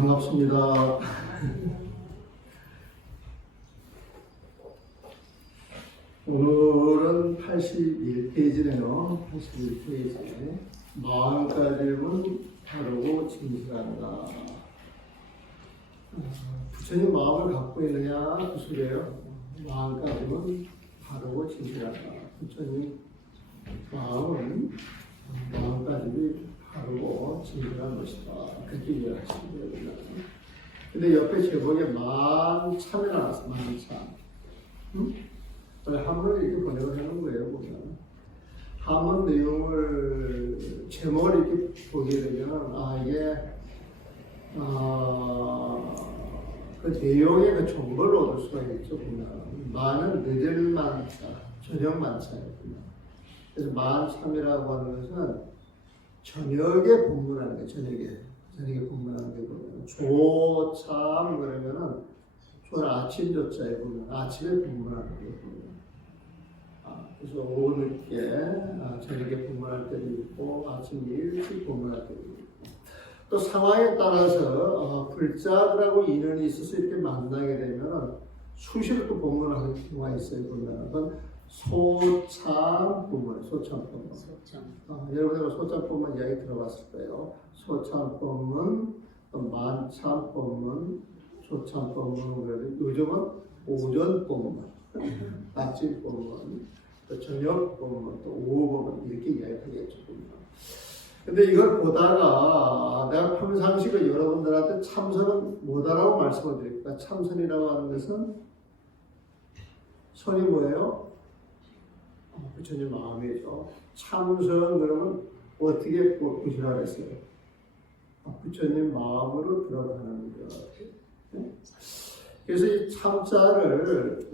반갑습니다. 오늘은 81페이지네요. 81페이지. 마음가짐은 바르고 진실한다. 부처님 마음을 갖고 있느냐 그 소리예요. 마음가짐은 바르고 진실한다. 부처님 마음가짐이 바르고 진실한 것이다. 그렇게 이해하시면 됩니다. 근데 옆에 제목에 만참이 나왔어. 만참. 한문을 이렇게 번역을 하는 거예요. 보면 한문 내용을 제목을 이렇게 보게 되면 이게 그 내용의 그 정보를 얻을 수가 있죠. 보면 만은 늦을 만자, 저녁 만자예요. 그래서 만참이라고 하는 것은 저녁에 본문하는 거예요. 저녁에 본문하는 게 보면 조참 그러면은 조는 아침 조자에 보면 아침에 본문하는 거예요. 그래서 오후 늦게 저녁에 본문할 때도 있고 아침 일찍 본문할 때도 있고 또 상황에 따라서 불자들하고 인연이 있어서 이렇게 만나게 되면 수시로 또 본문을 하는 경우가 있어요. 보면 소참 본문, 소참 본문. 여러분들 소참 본문 이야기 들어봤을 거예요. 소참 본문, 만참 본문, 소참 본문. 요즘은 오전 본문, 아침 본문, 또 저녁 본문, 또 오후 본문 이렇게 이야기하겠죠. 근데 이걸 보다가 내가 평상시 여러분들한테 참선은 뭐다라고 말씀을 드릴까? 참선이라고 하는 것은 선이 뭐예요? 부처님 마음이죠. 참선 그러면 어떻게 보시라 그랬어요? 부처님 마음으로 들어가는 것. 그래서 이 참자를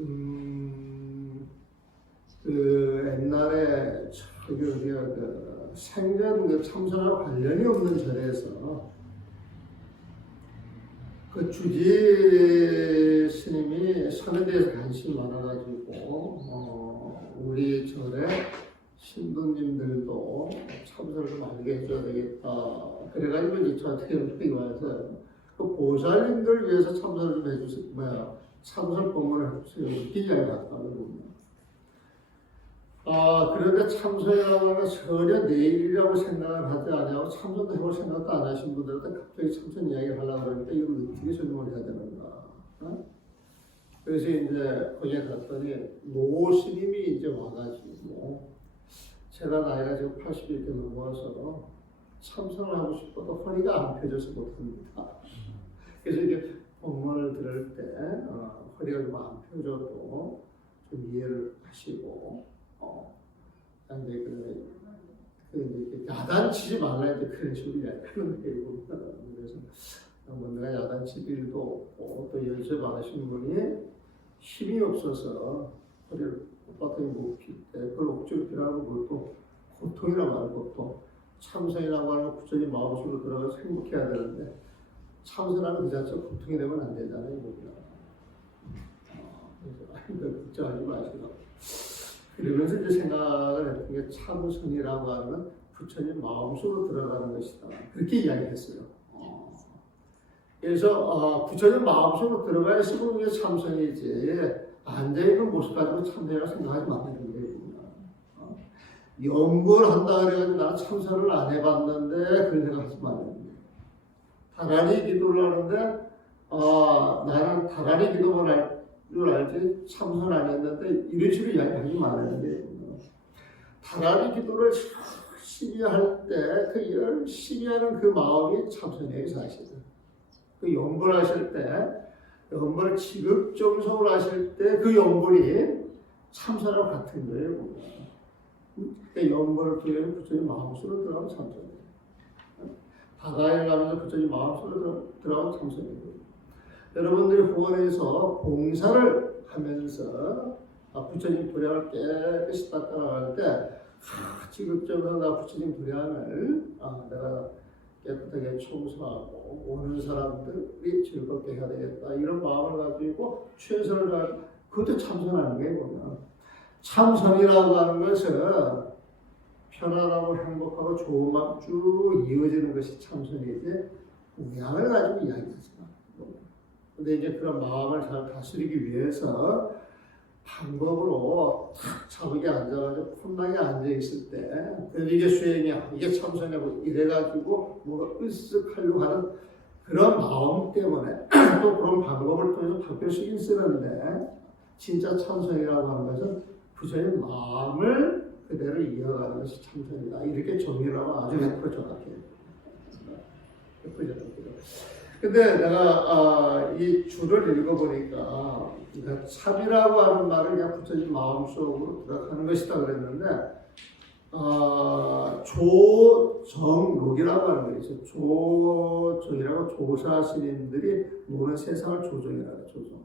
그 옛날에 그 생전 그 참선하고 관련이 없는 절에서 그 주지 스님이 선에 대해서 관심이 많아가지고 우리 절에 신도님들도 참선을 좀 알게 해줘야 되겠다. 그래가지고 이제 저한테 연락이 와서 그 보살님들 위해서 참선을 좀 해주세요. 참선 법문을 해주세요. 이렇게 이야기 갔다고. 그런데 참선이라고 하면 전혀 내일이라고 생각을 하지 않냐고 참선도 해볼 생각도 안 하신 분들한테 갑자기 참선 이야기를 하려고 그러니까 이걸 어떻게 설명을 해야 되는가. 그래서 이제 거기에 갔더니 노 스님이 이제 와가지고 제가 나이가 지금 80이 이렇게 넘어서 참선을 하고 싶어도 허리가 안 펴져서 못합니다. 그래서 이게 법문을 들을 때 허리가 좀 안 펴져도 좀 이해를 하시고 근데 그 야단치지 말라 이제 그런 식으로 이야기하는 거예요. 그래서 내가 야단칠 일도 없고 또 연세 많으신 분이 힘이 없어서 허리를 뻣뻣하게 못 필 때 그걸 억지로 피라는 것도 고통이라 말고 또 참선이라고 하는 부처님 마음속으로 들어가서 행복해야 되는데 참선하는 그 자체가 고통이 되면 안 되잖아요. 그래서 걱정하지 마시고 그러면서 이제 생각을 했던 게 참선이라고 하는 부처님 마음속으로 들어가는 것이다. 그렇게 이야기했어요. 그래서 부처님 마음속으로 들어가야 쓰는 게 참선이지 앉아있는 모습 가지고 참선이라고 생각하지 말라는 거예요. 연구를 한다 그래가지고 나는 참선을 안 해봤는데 그런 생각하지 말라는 거예요. 다라니 기도를 하는데 나는 다라니 기도만 알지 참선 안 했는데 이런 식으로 이야기하지 말라는 게 다라니 기도를 열심히 할 때 그 열심히 하는 그 마음이 참선이에요. 사실은 그 연불 하실 때 연불 지극정성을 하실 때 그 연불이 참선하고 같은 거예요. 그 연불을 통해 부처님 마음속으로 들어가면 참선이에요. 다가를 하면서 부처님 마음속으로 들어가면 참선이에요. 여러분들이 후원해서 봉사를 하면서 부처님 도량을 깨끗이 닦아나갈 때 지극정성 나 부처님 도량을 내가 깨끗하게 청소하고 오는 사람들이 즐겁게 해야 되겠다 이런 마음을 가지고 최선을 다하고 그것도 참선하는 게 뭐냐. 참선이라고 하는 것은 편안하고 행복하고 좋은 마음 쭉 이어지는 것이 참선이지 모양을 가지고 이야기하잖아. 근데 이제 그런 마음을 잘 다스리기 위해서 방법으로 탁 차분하게 앉아가지고 폼나게 앉아있을 때 이게 수행이야, 이게 참선이고 이래가지고 뭐가 으쓱하려고 하는 그런 마음 때문에 또 그런 방법을 통해서 바뀔 수 있었는데 진짜 참선이라고 하는 것은 부처의 마음을 그대로 이어가는 것이 참선이다. 이렇게 정리를 하면 아주 100% 정확해요. 100% 정확해요. 근데 내가 이 줄을 읽어보니까 참이라고 하는 말을 그냥 부처님 마음속으로 들어가는 것이다 그랬는데 조정록이라고 하는 게 있어요. 조정이라고 조사 스님들이 노는 세상을 조정이라고 해요. 조정.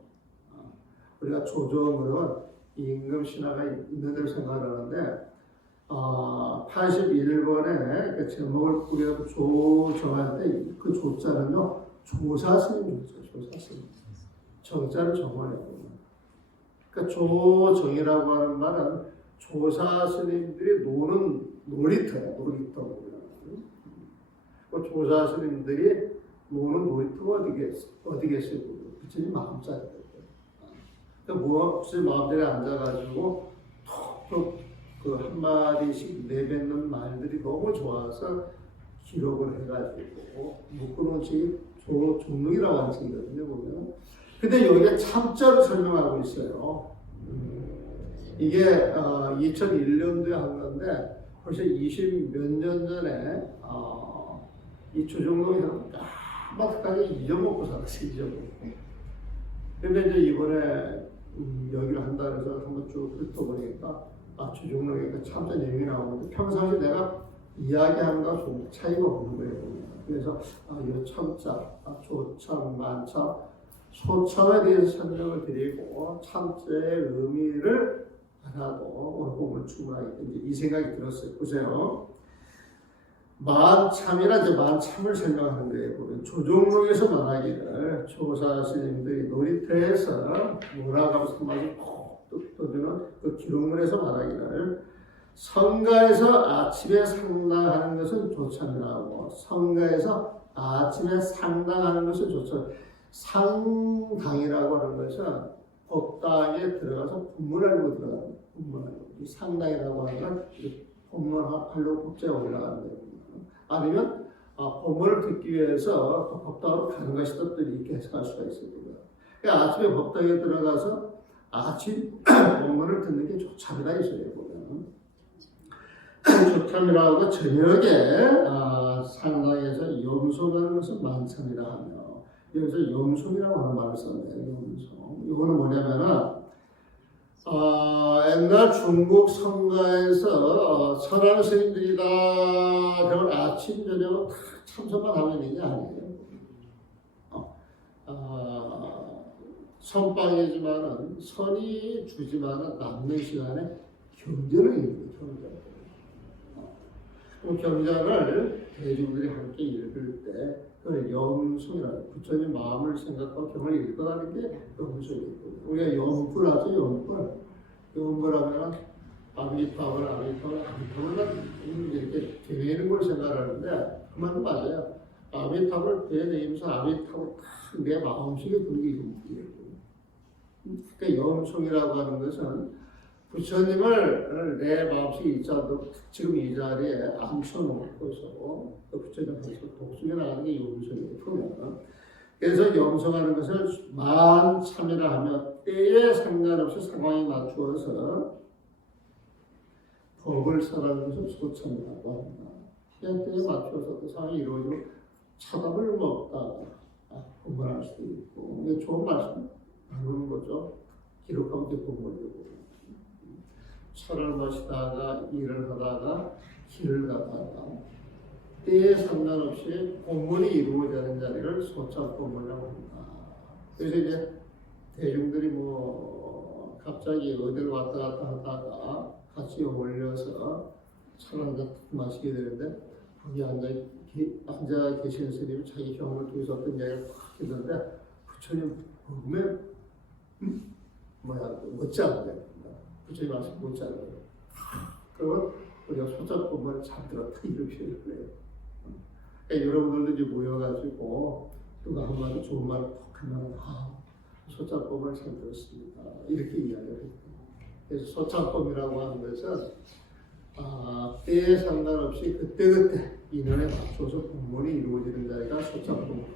우리가 조정으로 임금 신화가 있는 대로 생각하는데 81번에 그 제목을 꾸려서 조정할 때 그 조자는요 조사 스님 조사 스님 정자를 정원해요. 그러니까 조정이라고 하는 말은 조사 스님들이 노는 놀이터야, 놀이터. 그 조사 스님들이 노는 놀이터가 어디겠어요? 부처님 마음자리예요. 그러니까 부처님 마음자리에 앉아가지고 톡톡 그 한마디씩 내뱉는 말들이 너무 좋아서 기록을 해가지고 묶어놓은 책이 조종록이라고 하는 책이거든요, 보면. 근데 여기에 참자로 설명하고 있어요. 이게 2001년도에 한 건데 벌써 20몇 년 전에 이 조정록이 까맣게 잊어먹고 살았어요. 잊어먹고. 근데 이제 이번에 여기를 한다 그래서 한번 쭉 훑어보니까 조정록에 참자 내용이 나오는데 평상시 내가 이야기하는 거와 좀 차이가 없는 거예요. 그래서 이 참자, 조참, 만참, 소참에 대해서 설명을 드리고 참자의 의미를 하나도 오늘 공부를 충분하게 이 생각이 들었어요. 보세요. 만참이라 이제 만참을 설명하는 거예요. 보면 조종록에서 말하기를 조사 스님들이 놀이터에서 몰아가면서 한마디 콕 떠주는 그 기록문에서 말하기를 성가에서 아침에 상당하는 것은 조참이라고 성가에서 아침에 상당하는 것은 조참. 상당이라고 하는 것은 법당에 들어가서 법문하려고 들어가는 거예요. 법문하려고. 상당이라고 하는 건 법문하려고 법제에 올라가는 거예요. 아니면 법문을 듣기 위해서 법당으로 가는 것이다 또 이렇게 해석할 수가 있습니다. 그러니까 아침에 법당에 들어가서 아침 법문을 듣는 게 조참이다 이 소리예요. 보면 조참이라고 저녁에 상당에서 염소하는 것은 만참이라 하며 여기서 염송이라고 하는 말을 썼네요. 염송. 이거는 뭐냐면은 옛날 중국 성가에서 선한 스님들이다 그러면 아침 저녁 다 참선만 하면 이게 아니에요. 선방이지만은 선이 주지만은 남는 시간에 경전을 읽는 경전. 그 경전을 대중들이 함께 읽을 때 그걸 염송이라고 부처님 마음을 생각하고 경을 읽어가는 게 염송이고 우리가 염불하죠. 염불하면 아미타불 이렇게 되는 걸 생각하는데 그만도 맞아요. 아미타불 되내면서 아미타불 내 마음속에 그런 게 염불이에요. 그러니까 염송이라고 하는 것은 부처님을 내 마음속에 있자도 지금 이 자리에 앉혀놓고서 부처님 앞에서 독수에 나가는 게 염송이에요. 그래서 염송하는 것을 만참이라 하면 때에 상관없이 상황에 맞추어서 법을 설하는 것을 소참이라고 합니다. 시간대에 맞추어서 그 상황이 이루어지고 차답을 먹다가 공부할 수도 있고 이게 좋은 말씀 나누는 거죠. 기록하면 이렇게 공부되고 철을 마시다가 일을 하다가 길을 가다가 때에 상관없이 공문이 이루어지는 자리를 소참 공문이라고 합니다. 그래서 이제 대중들이 뭐 갑자기 어디를 왔다 갔다 하다가 같이 어울려서 차 한잔 마시게 되는데 거기 앉아 계시는 스님이 자기 경험을 통해서 어떤 이야기를 확 했는데 부처님 보면 멋지 않은데 부처님 말씀 못지 않아요. 그러면 우리가 소자법을 잘 들었다 이렇게 해요. 그러니까 여러분들도 이제 모여가지고 누가 한마디 좋은 말 톡 하면 소창법을 잘 들었습니다. 이렇게 이야기를 했고, 그래서 소창법이라고 하는 것은 때에 상관없이 그때그때 인연에 맞춰서 법문이 이루어지는 자리가 소창법입니다.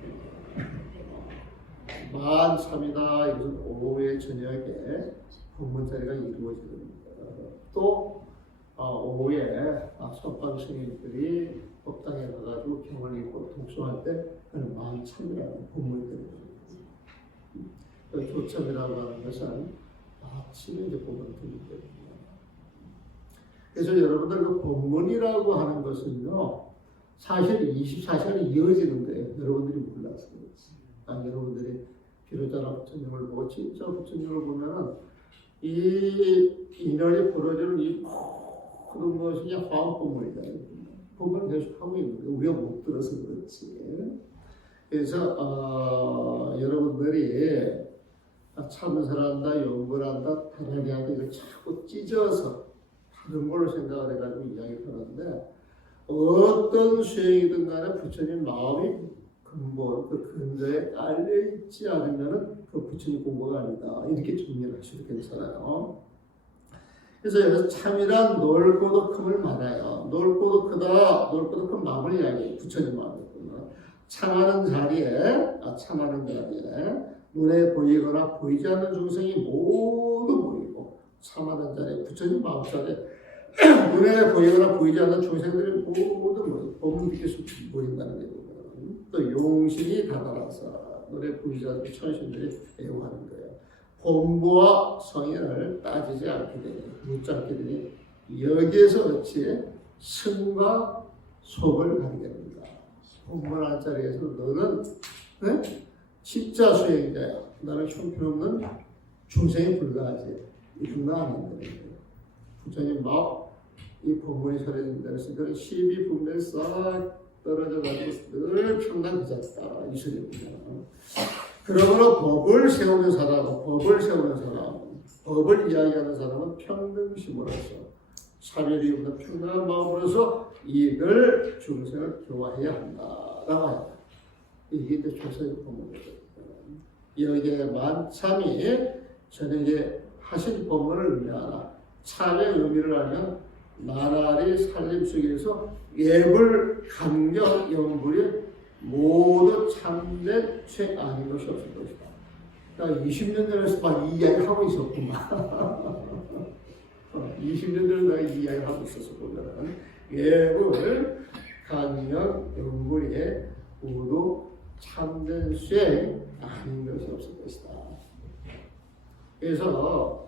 만참이다 이것은 오후에 저녁에 법문 자리가 이루어지는 또 오후에 선방 스님들이 법당에 가가지고 경을 읽고 독서할 때 그는 만참이라는 법문이 되는 겁니다. 조참이라고 하는 것은 아침에 이제 법문을 듣는 겁니다. 그래서 여러분들 그 법문이라고 하는 것은요 사실 24시간이 이어지는 거예요. 여러분들이 몰라서 그렇지. 여러분들이 비로자나 부처님을 보고 진짜 부처님을 보면은 이 인연이 벌어지는 이 모든 것이 그냥 화엄법문이다. 법문을 계속 하고 있는 거예요. 우리가 못 들어서 그렇지. 그래서 여러분들이 참선한다, 연구한다, 다르게한다 이걸 자꾸 찢어서 다른 걸로 생각을 해가지고 이야기를 하는데 어떤 수행이든 간에 부처님 마음이 근본, 그 근저에 깔려있지 않으면 그 부처님 공부가 아니다. 이렇게 정리를 하셔도 괜찮아요. 그래서 여기서 참이란 넓고도 큼을 말해요. 넓고도 크다, 넓고도 큰 마음을 이야기해요. 부처님 마음이구나. 참하는 자리에 눈에 보이거나 보이지 않는 중생이 모두 보이고 참하는 자리에 부처님 마음 자리에 눈에 보이거나 보이지 않는 중생들이 모두 법문 듣기서 보인다는 거예요. 또 용신이 다다라서 눈에 보이지 않는 천신들이 애호하는 거예요. 본부와 성인을 따지지 않게 되니 묻지 않게 되니 여기에서 어찌 승과 속을 가리게 됩니다. 본문한 자리에서 너는 진짜 수행자야. 나는 형편없는 중생에 불과하지. 이 불과 아닌데 부처님 막 이 법문이 설해진다 그래서 그는 시비 분별 싹 떨어져가지고 늘 평강 그 자리다. 이 소리입니다. 그러므로 법을 세우는 사람, 법을 이야기하는 사람은 평등심으로서 차별이 없는 평등한 마음으로서 이익을 중생을 교화해야 한다라고 합니다. 이게 이제 조서의 법문이거든요. 여기에 만참이 저녁에 하신 법문을 의미하나 참의 의미를 알면 나날이 살림 속에서 예불, 감격, 영불이 모두 참된 죄 아닌 것이 없을 것이다. 그러니까 20년 전에서 막 이 이야기를 하고 있었구만. 20년 전에 내가 이 이야기를 하고 있었어 보면은 예불, 감격, 영불이 모두 참된 죄 아닌 것이 없을 것이다. 그래서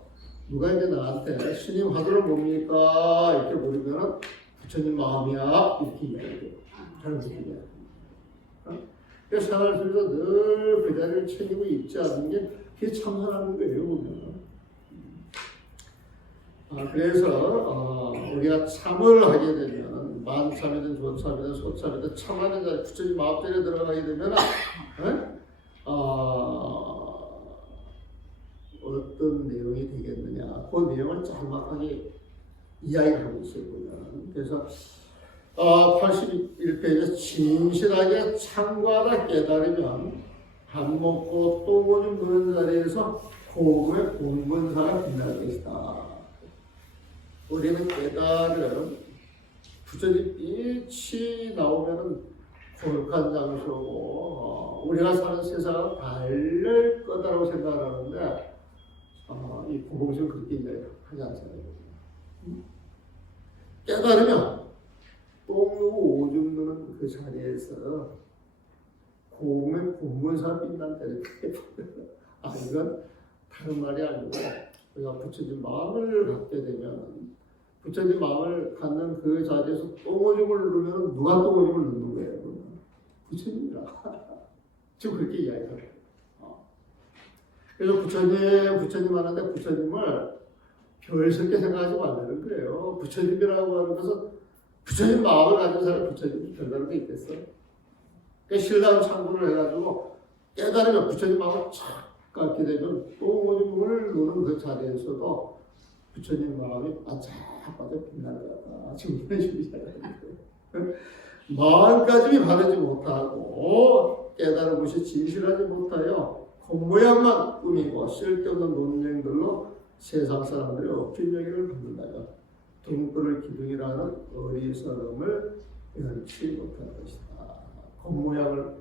누가 이제 나한테 스님 화두를 뭡니까? 이렇게 물으면 부처님 마음이야. 이렇게 이야기해요. 저는 그렇게 이야기해요. 그래서 생활 속에서 늘 그 자리를 챙기고 있지 않는 게 그게 참선하는 거예요. 보면. 그래서 우리가 참을 하게 되면 만참이든 조참이든 소참이든 참하는 자리 부처님 마음 자리에 들어가게 되면 어떤 내용이 되겠느냐 그 내용을 짤막하게 이야기를 하고 있어요. 그래서 81페이지에 진실하게 참과다 깨달으면 밥 먹고 또 오줌 누는 자리에서 고금의 공분사가 빛날 것이다. 우리는 깨달음 부처님 빛이 나오면은 거룩한 장소고 우리가 사는 세상은 다를 거다라고 생각하는데 이 고공식은 그렇게 이야기하지 않잖아요. 깨달으면 똥 누고 오줌 누는 그 자리에서 고음의 본문사 빛난다. 이건 다른 말이 아니고 우리가 부처님 마음을 갖게 되면 부처님 마음을 갖는 그 자리에서 똥오줌을 누르면 누가 똥오줌을 누는 거예요? 부처님이라. 지금 그렇게 이야기해요. 그래서 부처님 하는데 부처님을 별스럽게 생각하지 말라는 거예요. 부처님이라고 하는 것은 부처님 마음을 가진 사람이 부처님이 별다른 게 있겠어. 그러니까 신랑 참고를 해가지고 깨달으면 부처님 마음을 착 갖게 되면 똥오줌을 누는 그 자리에서도 부처님 마음이 반짝반짝 빛날 거다. 지금 이런 식으로 이야기하는 거예요. 마음가짐이 바르지 못하고 깨달은 것이 진실하지 못하여 겉모양만 꾸미고 쓸데없는 논쟁들로 세상 사람들의 업신여기를 받는다면 등불을 기둥이라는 어리석음을 면치 못할 것이다. 겉모양을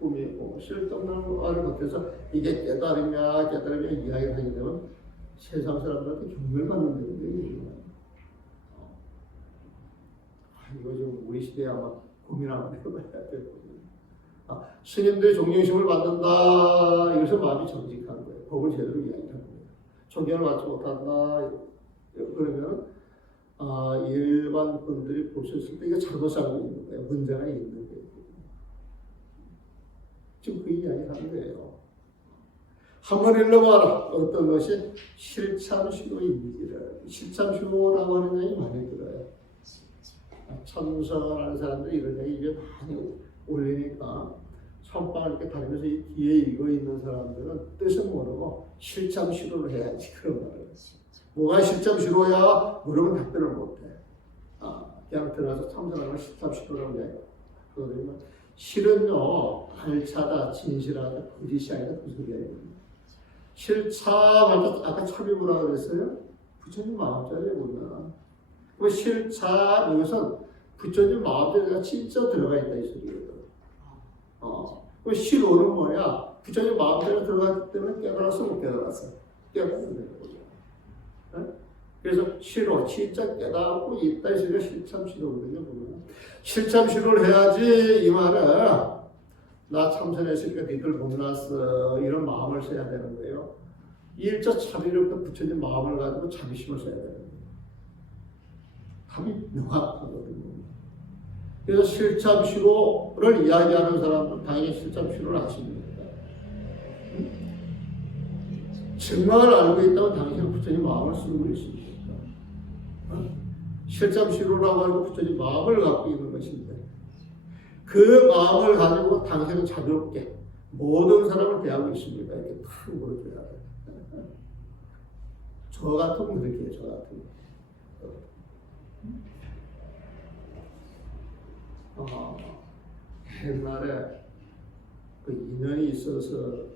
꾸미고 쓸데없는 말을 겉에서 이게 깨달음이야 이야기를 하게 되면 세상 사람들한테 경멸받는 데거든요. 이거 좀 우리 시대에 아마 고민 한번 해봐야 되거든요. 스님들이 존경심을 받는다. 이것은 마음이 정직한 거예요. 법을 제대로 이야기하는 거예요. 존경을 받지 못한다. 그러면 일반 분들이 보셨을 때 이거 잘못 살고 있는 거예요. 문제가 있는 거예요. 지금 그 이야기를 하는 거예요. 한번 읽어봐라. 어떤 것이 실참시로인지를. 실참시로라고 하는 얘기 많이 들어요. 참선하는 사람들이 이런 얘기 입에 많이 올리니까 선방을 이렇게 다니면서 이 뒤에 이거 있는 사람들은 뜻은 모르고 실참시로를 해야지 그런 말을. 뭐가 실참시로야? 물으면 답변을 못해. 그냥 들어가서 참선하는 걸 실참시로라고 해요. 그러면 실은요 알차다, 진실하다, 거짓이 아니라 그 소리예요. 실참할 때 아까 참이 뭐라 그랬어요? 부처님 마음자리에 보면 그 실참 이것은 부처님 마음자리가 진짜 들어가 있다 이 소리예요. 그 실오는 뭐냐? 부처님 마음자리에 들어갔기 때문에 깨달았어 못 깨달았어? 깨달았는 거죠. 그래서 실오 진짜 깨닫고 있다 이 소리가 실참시로거든요. 보면 실참시로를 해야지 이 말은 나 참선했으니까 니들 못났어 이런 마음을 써야 되는 거예요. 일자 차비롭게 부처님 마음을 가지고 자비심을 써야 되는 거예요. 답이 명확하거든요. 그래서 실참시로를 이야기하는 사람은 당연히 실참시로를 아십니다. 정말을 알고 있다면 당신은 부처님 마음을 쓰고 있습니다. 실참시로라고 하고 부처님 마음을 갖고 있는 것인데 그 마음을 가지고 당신은 자비롭게 모든 사람을 대하고 있습니다. 이렇게 탁 물어줘야 돼요. 저 같으면 그렇게 해요. 저 같으면. 옛날에 그 인연이 있어서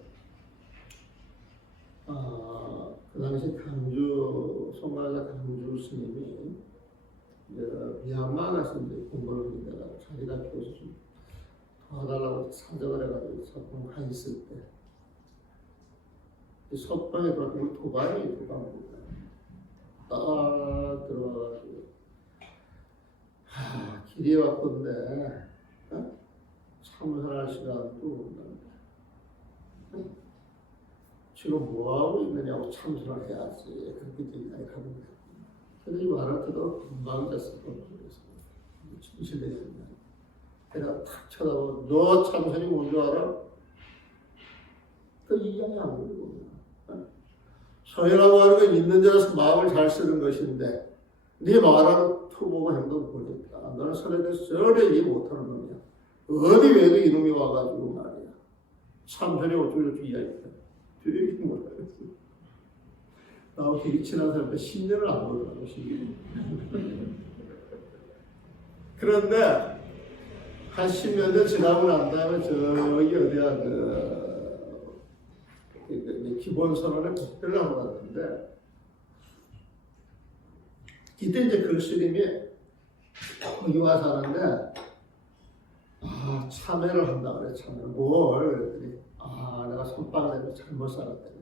그 당시 강주 송가자 강주 스님이 미얀마 가서 공부를 하다가 자기가 교수 좀 도와달라고 사정을 해가지고 석방 가 있을 때 석방에 들어가면 도감입니다. 딱 들어와가지고 길이 왔건데 참선할 시간도 지금 뭐하고 있느냐고 참선을 해야지 그렇게 이야기하는 거예요. 그래서 이 말을 듣고 금방 됐었던 거였어요. 진실되겠냐. 내가 탁 쳐다보고 너 참선이 뭔지 알아? 그 이야기 안 그러고 서이라고 하는 건 있는 자로서 마음을 잘 쓰는 것인데 네 말하는 투보고 행동 보니까 너는 설에 대해서 전혀 이해 못하는 놈이야. 어디 외도 이놈이 와가지고 말이야. 참선이 어쩌고저쩌고 이야기해. 되게 뭐라 그랬어. 나하고 되게 친한 사람인데 10년을 안 보더라고. 10년. 그런데 한 10년 지나고 난 다음에 저기 어디야 기본선언에 복대를 하고 갔는데 이때 이제 그 스님이 거기 와서 하는데 참회를 한다 그래. 참회 뭘 그랬더니 내가 선빵을 잘못 살았다.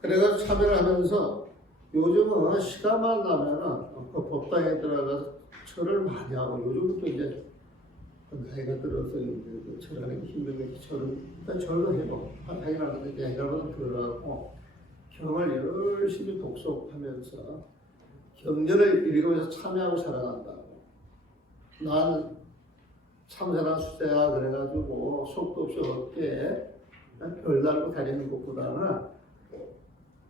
그래서 참회를 하면서 요즘은 시간만 나면은 그 법당에 들어가서 절을 많이 하고 요즘은 또 이제 나이가 들어서 이제 절하는 게 힘들게 절을 일단 절도 해도 당연하게 이제 여러분 들어가고 경을 열심히 독속하면서 경전을 읽으면서 참여하고 살아간다고. 난 참선한 수세야 그래가지고 속도 없이 어깨에 별달고 다니는 것보다는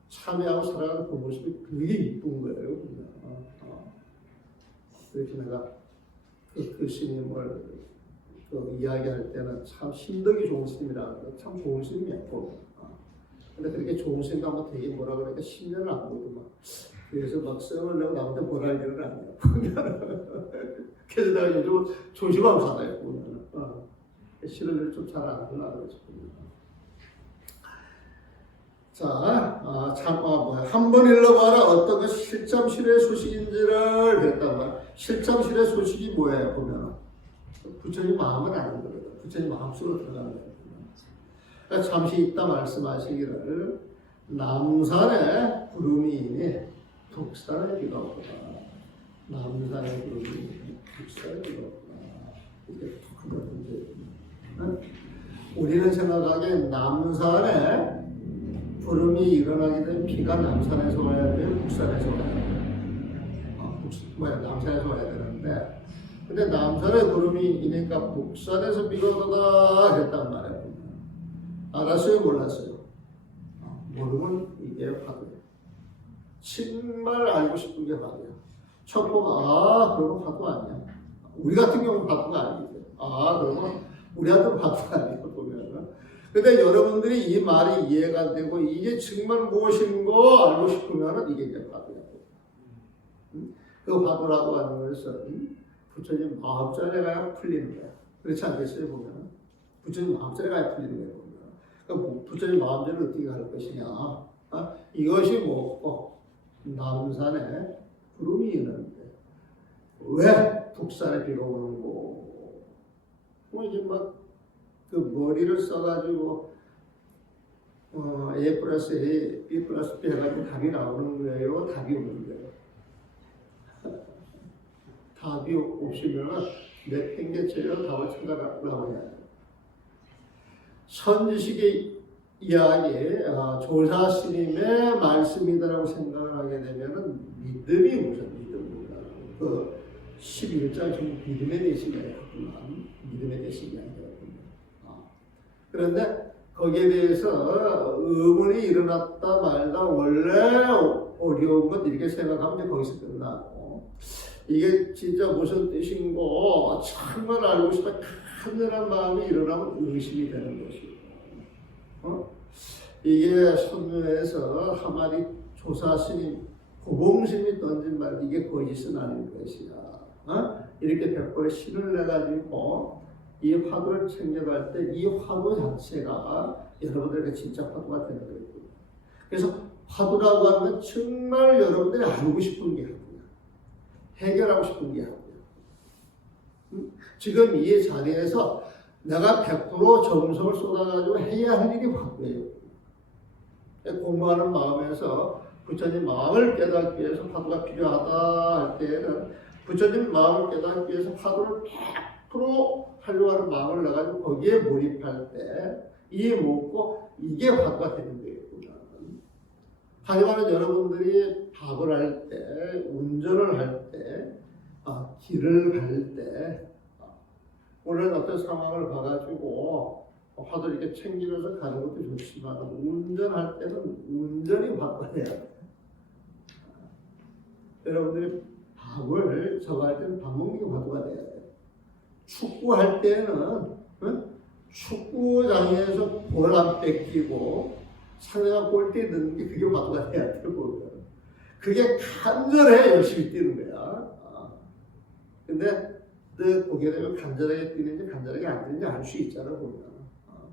참여하고 살아가는 그 모습이 되게 이쁜 거예요. 그래서 내가 그 스님을 이야기할 때는 참 심덕이 좋은 스님이라는 거, 참 좋은 스님이었고. 근데 그렇게 좋은 스님 한번 되게 뭐라 그러니까 10년을 안 보고 막 그래서 막 썩으려고 나한테 뭐라 일은 아니야. 그래서 내가 요즘 조심하고 살아요. 싫은 일 좀 잘 안 하려고 싶습니다. 자, 한 번 읽어봐라. 어떤 것이 실참실의 소식인지를 그랬단 말이야. 실참실의 소식이 뭐예요? 보면 부처님 마음은 아닌 거거든. 부처님 마음속으로 들어가는 거예요. 그러니까 잠시 있다 말씀하시기를 남산에 구름이 이니 북산에 비가 오구나. 남산에 구름이 이니 북산에 비가 오구나. 이게 그거든요. 우리는 생각하기에 남산에 구름이 일어나게 되면 비가 남산에서 와야 돼요? 북산에서 와야 돼요? 남산에서 와야 되는데, 근데 남산에 구름이 이니까 북산에서 비가 오다 했단 말이에요. 알았어요? 몰랐어요? 모르면 이게 화두예요. 정말 알고 싶은 게 화두예요. 첫 보고 그러면 화두 아니야. 우리 같은 경우는 화두가 아니죠. 그러면 우리한테는 화두가 아니고 보면은. 근데 여러분들이 이 말이 이해가 되고 이게 정말 무엇인고 알고 싶으면 이게 이제 화두야. 그 화두라고 하는 것은 부처님 마음자리에 가야 풀리는 거야. 그렇지 않겠어요? 보면 부처님 마음자리에 가야 풀리는 거예요. 보면 부처님 마음자리를 어떻게 할 것이냐? 이것이 뭐고 남산에 구름이 있는데 왜 북산에 비가 오는고? 이제 막 그 머리를 써가지고 A 플러스 A, B 플러스 B 해가지고 답이 나오는 거예요? 답이 없는 거예요? 답이 없으면 내 팽개쳐요? 답을 찾아나와야 돼요. 선지식의 이야기, 조사 스님의 말씀이다라고 생각을 하게 되면은 믿음이 우선 믿음입니다. 그 11장 좀 믿음의 대신이에요. 믿음의 대신이 아니라. 그런데 거기에 대해서 의문이 일어났다 말다 원래 어려운 것 이렇게 생각하면 거기서 끝나고 이게 진짜 무슨 뜻인고 정말 알고 싶어 간절한 마음이 일어나면 의심이 되는 것이고 이게 선묘에서 한마디 조사 스님 고봉스님이 던진 말 이게 거짓은 아닌 것이야. 이렇게 100번의 신을 내가지고 이 화두를 챙겨갈 때 이 화두 자체가 여러분들에게 진짜 화두가 되는 거예요. 그래서 화두라고 하면 정말 여러분들이 알고 싶은 게 화두야. 해결하고 싶은 게 화두야. 지금 이 자리에서 내가 100% 정성을 쏟아가지고 해야 할 일이 화두예요. 공부하는 마음에서 부처님 마음을 깨닫기 위해서 화두가 필요하다 할 때에는 부처님 마음을 깨닫기 위해서 화두를 100% 하려고 하는 마음을 나가지고 거기에 몰입할 때 이해 먹고 이게 화두가 되는 거예요. 하지만 여러분들이 밥을 할 때, 운전을 할 때, 길을 갈 때, 오늘 어떤 상황을 봐가지고 화두를 이렇게 챙기면서 가는 것도 좋지만 운전할 때는 운전이 화두가 돼야 돼요. 여러분들이 밥을 저거할 때는 밥 먹는 게 화두가 돼야 돼요. 축구할 때는 축구장에서 볼 안 뺏기고 상대방 골대 넣는 게 그게 화두가 돼야 되고 그게 간절해 열심히 뛰는 거야. 근데 또 보게 되면 간절하게 뛰는지 간절하게 안 뛰는지 알 수 있잖아 보면.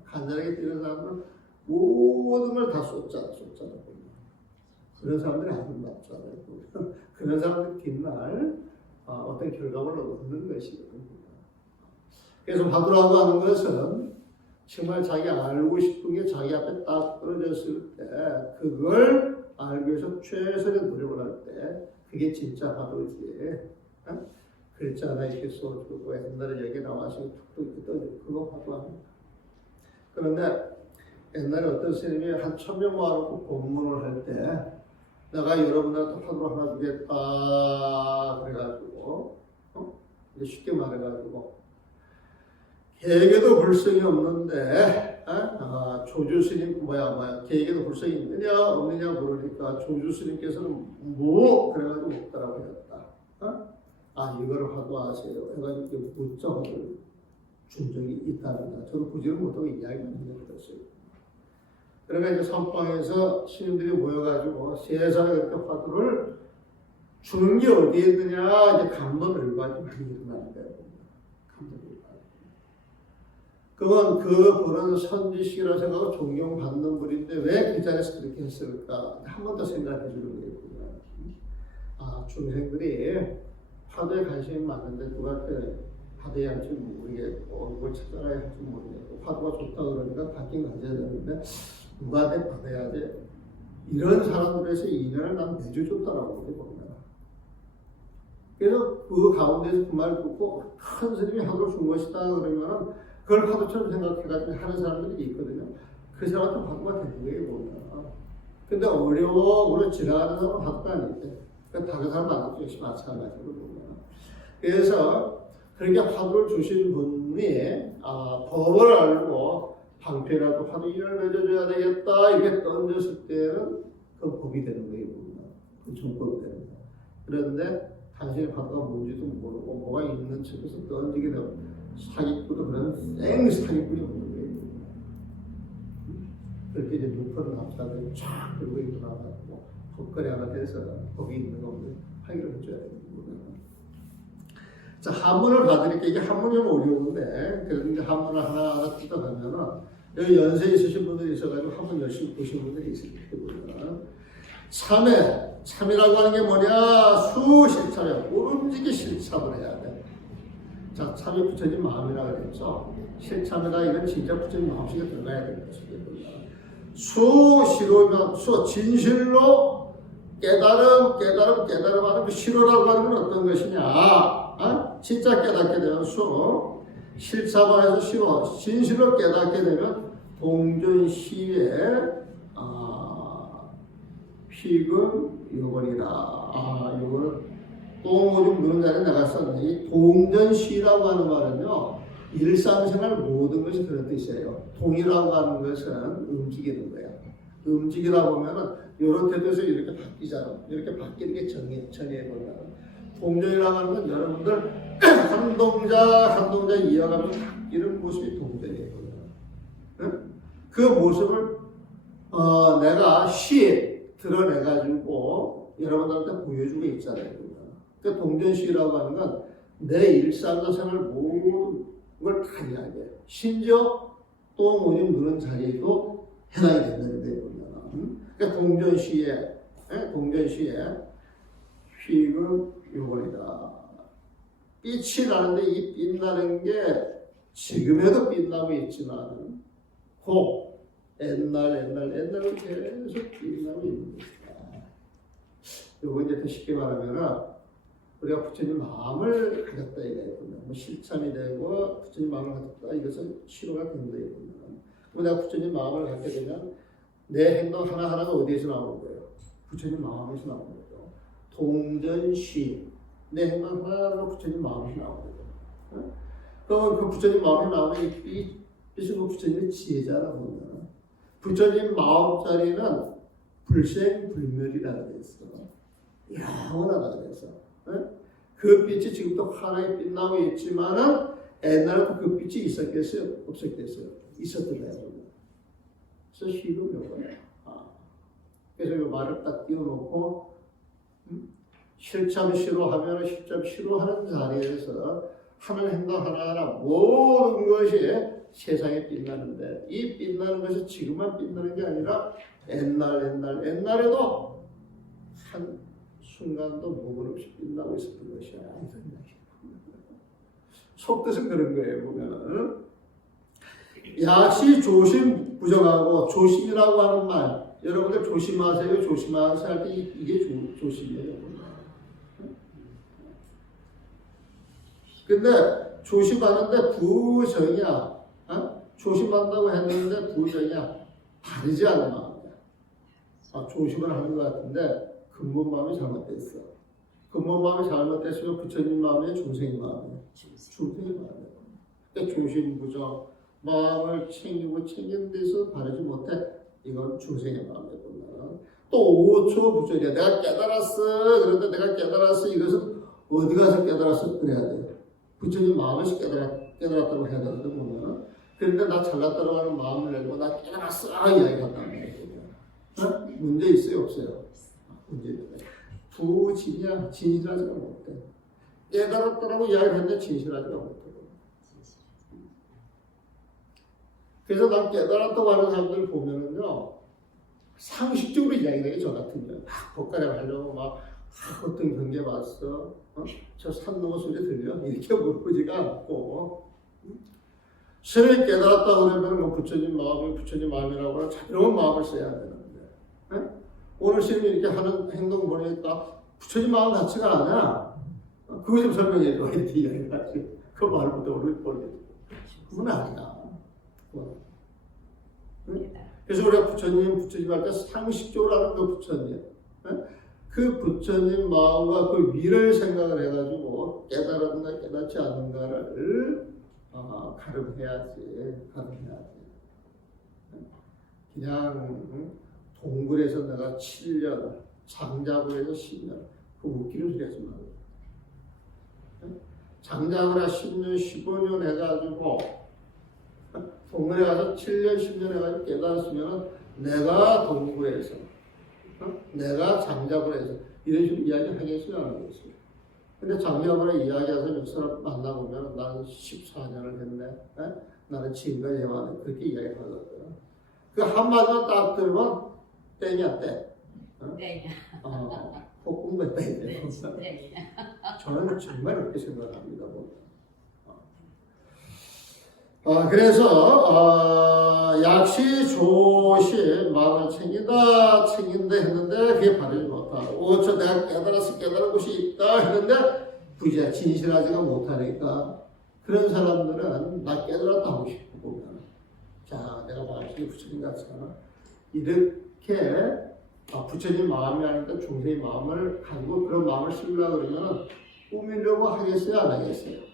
간절하게 뛰는 사람은 모든 걸 다 쏟잖아 보면. 그런 사람들이 아주 맞잖아요. 그런 사람들 뒷날 어떤 결과물을 얻는 것이거든요. 그래서 화두라고 하는 것은 정말 자기 알고 싶은 게 자기 앞에 딱 떨어졌을 때 그걸 알기 위해서 최선의 노력을 할 때 그게 진짜 화두지. 그렇지 않아 이렇게 써주고 옛날에 여기 나와서 툭툭 떠들고 그거 화두 아닙니다. 그런데 옛날에 어떤 스님이 한 1000명 모아놓고 법문을 할 때 내가 여러분한테 화두를 하나 주겠다 그래가지고 쉽게 말해가지고 개에게도 불성이 없는데 조주스님 개에게도 불성이 있느냐 없느냐 물으니까 조주스님께서는 뭐 그래가지고 없다라고 했다. 이거를 화두하세요 해가지고 묻자 화두를 준 적이 있답니다. 저도 보지를 못하고 이야기를 들었어요. 그러니까 이제 선방에서 스님들이 모여가지고 세상에 그렇게 화두를 주는 게 어디에 있느냐? 이제 감론을박이 많이 일어나는 거예요. 감론을박. 그건 그 분은 선지식이라고 생각하고 존경받는 분인데 왜 그 자리에서 그렇게 했을까? 한 번 더 생각해 주는 거예요. 중생들이 화두에 관심이 많은데 누가 받아야 할지 모르겠고 뭘 찾아야 할지 모르겠고 화두가 좋다 그러니까 받긴 가져야 되는데 누가 받아야 돼? 이런 사람들에서 인연을 난 매주 줬다라고 보면. 그래서 그 가운데서 그 말을 듣고 큰 스님이 화두를 준 것이다 그러면은 그걸 화두처럼 생각해가지고 하는 사람들이 있거든요. 그 사람한테 화두가 되는 거예요 보면. 근데 어려워 그런 지나가는 사람은 화두가 아닌데 다른 사람한테 역시 마찬가지로 보면. 그래서 그렇게 화두를 주신 분이 법을 알고 방패라도 화두 인을 맺어줘야 되겠다 이렇게 던졌을 때는 그 법이 되는 거예요. 그 정법이 되는 거예요. 그런데 당신의 화두가 뭔지도 모르고 뭐가 있는 척해서 던지게 되면 사기꾼도 그런 생 사기꾼이 오는 거예요. 그렇게 이제 눈퍼를 남자들이 쫙 들고 일어나가지고 법거래가 돼서 법이 있는 거 없는 확인을 해줘야 되는 거예요. 자, 한문을 봐드릴게요. 이게 한문이 좀 어려운데, 그런데 한문을 하나하나 뜯어가면은, 여기 연세 있으신 분들이 있어가지고 한문 열심히 보신 분들이 있을 거고요. 참이라고 하는 게 뭐냐? 수실참이야. 움직이 실참을 해야 돼. 자, 참이 붙여진 마음이라고 그랬죠. 실참이다. 이건 진짜 붙여진 마음속에 들어가야 되는 것이거든요. 수시로면 진실로 깨달음 하는 그 시로라고 하는 건 어떤 것이냐? 진짜 깨닫게 되면 수, 실사화해서 시로, 진실로 깨닫게 되면 동전시에 피금 요건이다. 요거는 똥오줌 누는 자리에 내가 썼는데 이 동전시라고 하는 말은요 일상생활 모든 것이 그런 뜻이에요. 동이라고 하는 것은 움직이는 거예요. 움직이다 보면은 이런 태도에서 이렇게 바뀌잖아. 이렇게 바뀌는 게 전이해보면 동전이라고 하는 건 여러분들 한 동작 이어가면서 바뀌는 모습이 동전이에요. 응? 그 모습을 내가 시에 드러내가지고 여러분들한테 보여주고 있잖아요. 그 동전시라고 하는 건 내 일상생활 모든 걸 다 이야기해요. 심지어 똥 오줌 누는 자리에도 해당이 된다는 거예요. 그러니까 동전시에 휘금 요건이다. 빛이 나는데 이 빛나는 게 지금에도 빛나고 있지만 옛날로 계속 빛나고 있는 것이다. 요거 이제 더 쉽게 말하면 우리가 부처님 마음을 가졌다 이거예요. 뭐 실참이 되고 부처님 마음을 가졌다 이것은 치료가 된 거예요. 그럼 내가 부처님 마음을 갖게 되면 내 행동 하나하나가 어디에서 나오는 거예요? 부처님 마음에서 나오는 거죠. 동전시 내 행동 하나하나가 부처님 마음에서 나오는 거예요. 그럼 그 부처님 마음에 나오는 이 빛은 그 부처님의 지혜자라고 보면 부처님 마음 자리는 불생불멸이라고 그랬어. 영원하다 그래서. 그 빛이 지금도 하나의 빛나고 있지만은 옛날에도 그 빛이 있었겠어요? 없었겠어요? 있었더래요. 그래서 시로 요거예요. 그래서 이 말을 딱 띄워놓고 실참 시로하면 실참 시로하는 자리에서 하는 행동 하나하나 모든 것이 세상에 빛나는데 이 빛나는 것이 지금만 빛나는 게 아니라 옛날에도 한 순간도 목을 없이 빛나고 있었던 것이야. 속뜻은 그런 거예요. 보면은 약시 조심 부정하고 조심이라고 하는 말 여러분들 조심하세요. 조심하세요 할 때 이게 조심이에요. 근데 조심하는데 부정이야. 조심한다고 했는데 부정이야. 다르지 않은 마음이야. 조심을 하는 것 같은데 근본 마음이 잘못됐어. 근본 마음이 잘못됐으면 부처님 마음이야, 중생의 마음이야. 중생의 마음이야. 그러니까 조심부정, 마음을 챙기는 데서 바르지 못해. 이건 중생의 마음이야. 또 5초 부처리야. 내가 깨달았어. 그런데 내가 깨달았어. 이것은 어디 가서 깨달았어? 그래야 돼. 부처님 마음에서 깨달았다고 해야 되는데 보면. 그런데 나 잘났다고 하는 마음을 내고 나 깨달았어. 이야기한단 말이야. 문제 있어요? 없어요? 문제 있어요. 부진이야. 진실하지가 못해. 깨달았다라고 이야기를 했는데 진실하지가 못하고. 그래서 난 깨달았다고 하는 사람들 보면은요, 상식적으로 이야기하는 게 저 같은 거야. 막 법가량 하려고 막 어떤 경계 봤어? 저 산 넘어 소리 들려? 이렇게 물어보지가 않고, 신을 깨달았다고 그러면 뭐 부처님 마음이 부처님 마음이라고 하는 자비로운 마음을 써야 되는데, 오늘 신이 이렇게 하는 행동 보니까 부처님 마음 같지가 않아. 그거 좀 설명해 줘. 이렇게 이야기하지. 그 말부터 우리 모르겠어. 그건 아니야. 그래서 우리가 부처님 할 때 상식적으로 하는 그 부처님, 그 부처님 마음과 그 위를 생각을 해가지고 깨달았는가 깨닫지 않는가를 가름해야지. 그냥 동굴에서 내가 7년, 장작을 해서 10년, 그 웃기는 소리 하지 말고. 장작을 해서 10년, 15년 해가지고 동굴에 가서 7년, 10년 해가지고 깨달았으면 내가 동굴에서 내가 장작을 해서 이런 식으로 이야기하겠어요? 안 하겠어요? 근데 장작을 이야기해서 몇 사람 만나보면 나는 14년을 했네. 나는 지금까지 해왔네. 그렇게 이야기를 하거든요. 그 한마디만 딱 들으면 땡이야, 땡. 땡이야. 폭군과 땡이야. 땡이야. 저는 정말 그렇게 생각합니다. 그래서 약시 조시 마음을 챙긴다 했는데 그게 바르지 못하고 저 내가 깨달은 것이 있다 했는데 부지야 진실하지가 못하니까 그런 사람들은 나 깨달았다 하고 싶고 보면 자 내가 마음속에 부처님 같잖아 이렇게 부처님 마음이 아니니까 중생의 마음을 가지고 그런 마음을 쓰려고 그러면 꾸미려고 하겠어요 안 하겠어요?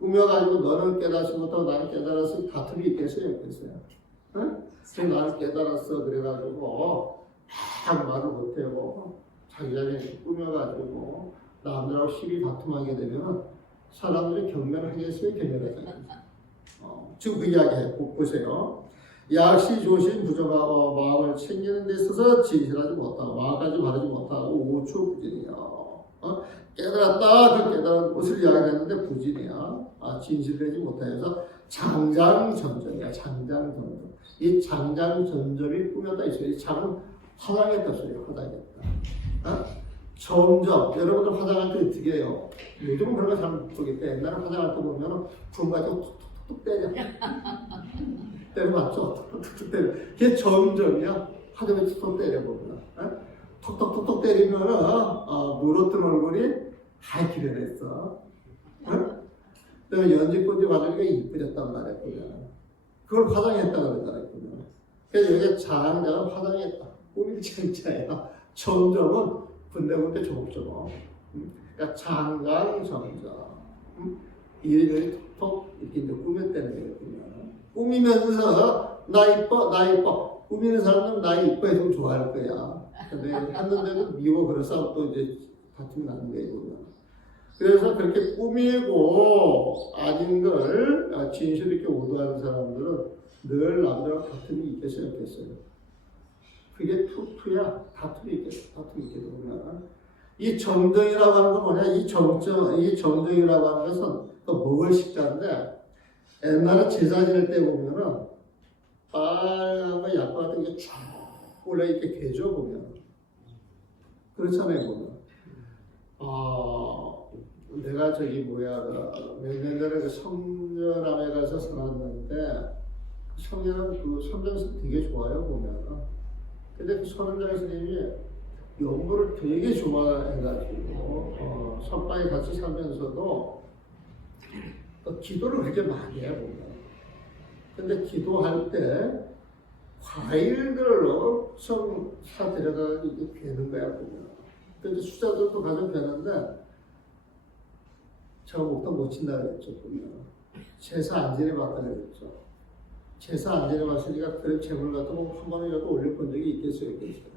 꾸며가지고 너는 깨닫지 못하고 나는 깨달았어 다툼이 있겠어요? 없겠어요? 응? 그래서 나는 깨달았어 그래가지고 막 말을 못하고 자기 자신이 꾸며가지고 남들하고 시비 다툼하게 되면 사람들이 경멸하겠어요? 경멸하지 않겠어요? 지금 그 이야기 보세요. 약시 조신 부정하고 마음을 챙기는 데 있어서 진실하지 못하고 마음까지 바르지 못하고 오초 부진이요. 깨달았다 그 깨달은 것을 이야기했는데 부진이야. 진실되지 못하여서 장장점점이야. 장장점점. 이 장장점점이 꾸몄다 있어요. 이 장은 화장했다 소리야. 화장했다. 점점 여러분들 화장할 때 어떻게 해요? 요즘은 그런 거 잘 못하겠다. 옛날에 화장할 때 보면 불 가지고 툭툭툭 때려. 때려맞죠? 툭툭툭 때려. 그게 점점이야. 화장에 툭툭 때려보면. 톡톡톡톡 때리면은 물었던 얼굴이 하얗게 변했어. 그다음에 연지꾼지 받으니까 이쁘졌단 말이야. 그걸 화장했다 그러잖아. 그래서 여기 장장은 화장했다. 꾸밀 장자야. 점점은 군데군데 조목조목. 그러니까 장장 점점. 이리저리 톡톡 이렇게 이제 꾸몄다는 거거든요. 꾸미면서 나 이뻐. 꾸미는 사람들은 나 이뻐해 좀 좋아할 거야. 근데 했는데도 미워 그래서 또 이제 다툼이 나는 거예요. 그래서 그렇게 꾸미고 아닌 걸 진실 있게 오도하는 사람들은 늘 남들하고 다툼이 있겠어요, 없겠어요? 그게 투야. 다툼이 있겠어. 다툼이 있게 되면 이 정정이라고 하는 건 뭐냐? 이 정정이라고 하는 것은 또 먹을 식자인데 옛날에 제사 지낼 때 보면은 빨간 거 약과 같은 게 쫙 올라 이렇게 개져 보면 그렇잖아요 보면. 내가 몇 년 전에 그 성전암에 가서 살았는데 성전은 그 선장에서 되게 좋아요 보면. 근데 그 선장 스님이 연구를 되게 좋아해가지고 선방에 같이 살면서도 기도를 그렇게 많이 해 보면. 근데 기도할 때 과일들로 사 데려가서 이게 베는 거야 보면. 근데 수자들도 가서 베는데 제가 먹다 못 친다 그랬죠 보면. 제사 안 지내봤다 그랬죠. 제사 안 지내봤으니까 그런 재물 같은 거 한 번이라도 올려본 적이 있겠어요, 없겠어요?